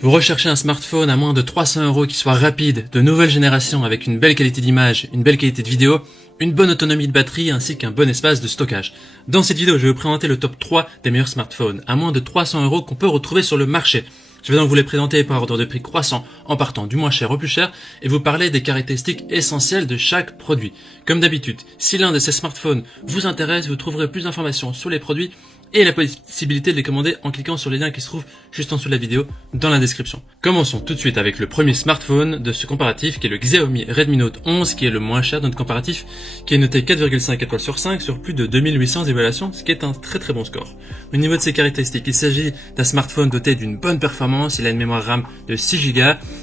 Vous recherchez un smartphone à moins de 300 € qui soit rapide, de nouvelle génération avec une belle qualité d'image, une belle qualité de vidéo, une bonne autonomie de batterie ainsi qu'un bon espace de stockage. Dans cette vidéo, je vais vous présenter le top 3 des meilleurs smartphones à moins de 300 € qu'on peut retrouver sur le marché. Je vais donc vous les présenter par ordre de prix croissant en partant du moins cher au plus cher et vous parler des caractéristiques essentielles de chaque produit. Comme d'habitude, si l'un de ces smartphones vous intéresse, vous trouverez plus d'informations sur les produits et la possibilité de les commander en cliquant sur les liens qui se trouvent juste en dessous de la vidéo dans la description. Commençons tout de suite avec le premier smartphone de ce comparatif qui est le Xiaomi Redmi Note 11 qui est le moins cher de notre comparatif, qui est noté 4,5 étoiles sur 5 sur plus de 2800 évaluations, ce qui est un très bon score. Au niveau de ses caractéristiques, il s'agit d'un smartphone doté d'une bonne performance, il a une mémoire RAM de 6 Go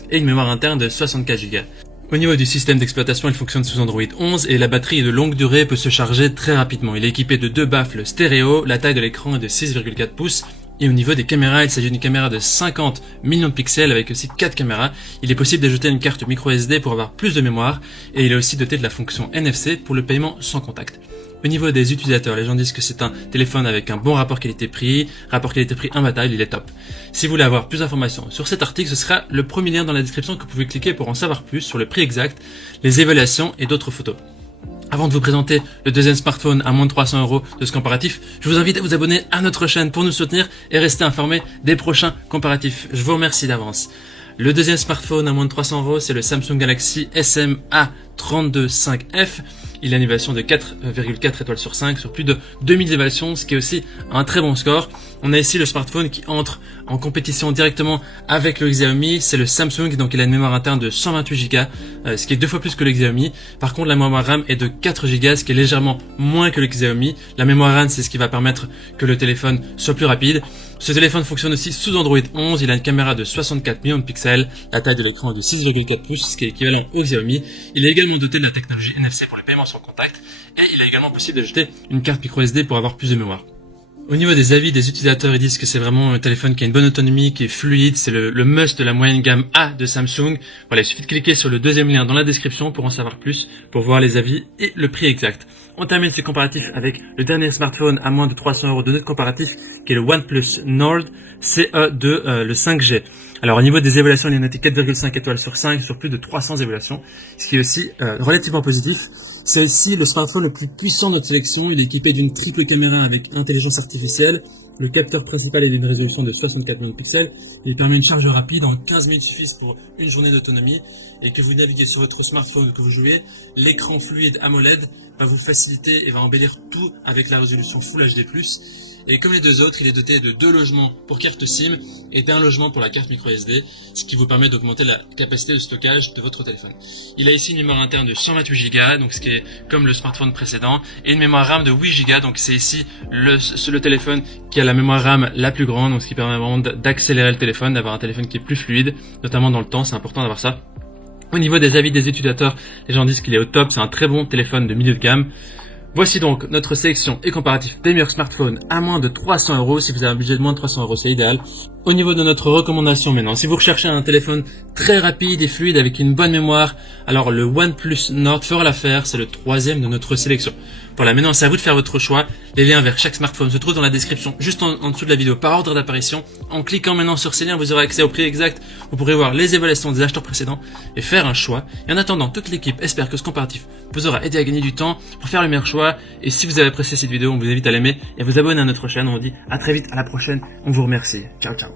et une mémoire interne de 64 Go. Au niveau du système d'exploitation, il fonctionne sous Android 11 et la batterie de longue durée peut se charger très rapidement. Il est équipé de 2 baffles stéréo, la taille de l'écran est de 6,4 pouces et au niveau des caméras, il s'agit d'une caméra de 50 millions de pixels avec aussi 4 caméras. Il est possible d'ajouter une carte micro SD pour avoir plus de mémoire et il est aussi doté de la fonction NFC pour le paiement sans contact. Au niveau des utilisateurs, les gens disent que c'est un téléphone avec un bon rapport qualité-prix imbattable, il est top. Si vous voulez avoir plus d'informations sur cet article, ce sera le premier lien dans la description que vous pouvez cliquer pour en savoir plus sur le prix exact, les évaluations et d'autres photos. Avant de vous présenter le deuxième smartphone à moins de 300 € de ce comparatif, je vous invite à vous abonner à notre chaîne pour nous soutenir et rester informé des prochains comparatifs. Je vous remercie d'avance. Le deuxième smartphone à moins de 300 €, c'est le Samsung Galaxy SM-A32 5F. Il a une évaluation de 4,4 étoiles sur 5 sur plus de 2000 évaluations, ce qui est aussi un très bon score. On a ici le smartphone qui entre en compétition directement avec le Xiaomi, c'est le Samsung, donc il a une mémoire interne de 128 Go, ce qui est 2 fois plus que le Xiaomi. Par contre, la mémoire RAM est de 4 Go, ce qui est légèrement moins que le Xiaomi. La mémoire RAM, c'est ce qui va permettre que le téléphone soit plus rapide. Ce téléphone fonctionne aussi sous Android 11, il a une caméra de 64 millions de pixels, la taille de l'écran est de 6,4 pouces, ce qui est équivalent au Xiaomi. Il est également doté de la technologie NFC pour les paiements sans contact, et il est également possible d'ajouter une carte micro SD pour avoir plus de mémoire. Au niveau des avis des utilisateurs, ils disent que c'est vraiment un téléphone qui a une bonne autonomie, qui est fluide, c'est le must de la moyenne gamme A de Samsung. Voilà, il suffit de cliquer sur le deuxième lien dans la description pour en savoir plus, pour voir les avis et le prix exact. On termine ces comparatifs avec le dernier smartphone à moins de 300 € de notre comparatif, qui est le OnePlus Nord CE2, le 5G. Alors au niveau des évaluations, il est noté 4,5 étoiles sur 5 sur plus de 300 évaluations, ce qui est aussi relativement positif. C'est aussi le smartphone le plus puissant de notre sélection, il est équipé d'une triple caméra avec intelligence artificielle. Le capteur principal est d'une résolution de 64 millions de pixels. Il permet une charge rapide en 15 minutes suffisent pour une journée d'autonomie. Et que vous naviguez sur votre smartphone ou que vous jouez, l'écran fluide AMOLED va vous faciliter et va embellir tout avec la résolution Full HD+. Et comme les deux autres, il est doté de 2 logements pour carte SIM et d'un logement pour la carte micro SD, ce qui vous permet d'augmenter la capacité de stockage de votre téléphone. Il a ici une mémoire interne de 128 Go, donc ce qui est comme le smartphone précédent, et une mémoire RAM de 8 Go, donc c'est ici le téléphone qui a la mémoire RAM la plus grande, donc ce qui permet vraiment d'accélérer le téléphone, d'avoir un téléphone qui est plus fluide, notamment dans le temps, c'est important d'avoir ça. Au niveau des avis des utilisateurs, les gens disent qu'il est au top, c'est un très bon téléphone de milieu de gamme. Voici donc notre sélection et comparatif des meilleurs smartphones à moins de 300 €. Si vous avez un budget de moins de 300 €, c'est idéal. Au niveau de notre recommandation maintenant, si vous recherchez un téléphone très rapide et fluide avec une bonne mémoire, alors le OnePlus Nord fera l'affaire, c'est le troisième de notre sélection. Voilà, maintenant c'est à vous de faire votre choix. Les liens vers chaque smartphone se trouvent dans la description, juste en dessous de la vidéo par ordre d'apparition. En cliquant maintenant sur ces liens, vous aurez accès au prix exact. Vous pourrez voir les évaluations des acheteurs précédents et faire un choix. Et en attendant, toute l'équipe espère que ce comparatif vous aura aidé à gagner du temps pour faire le meilleur choix. Et si vous avez apprécié cette vidéo, on vous invite à l'aimer et à vous abonner à notre chaîne. On vous dit à très vite, à la prochaine. On vous remercie. Ciao, ciao.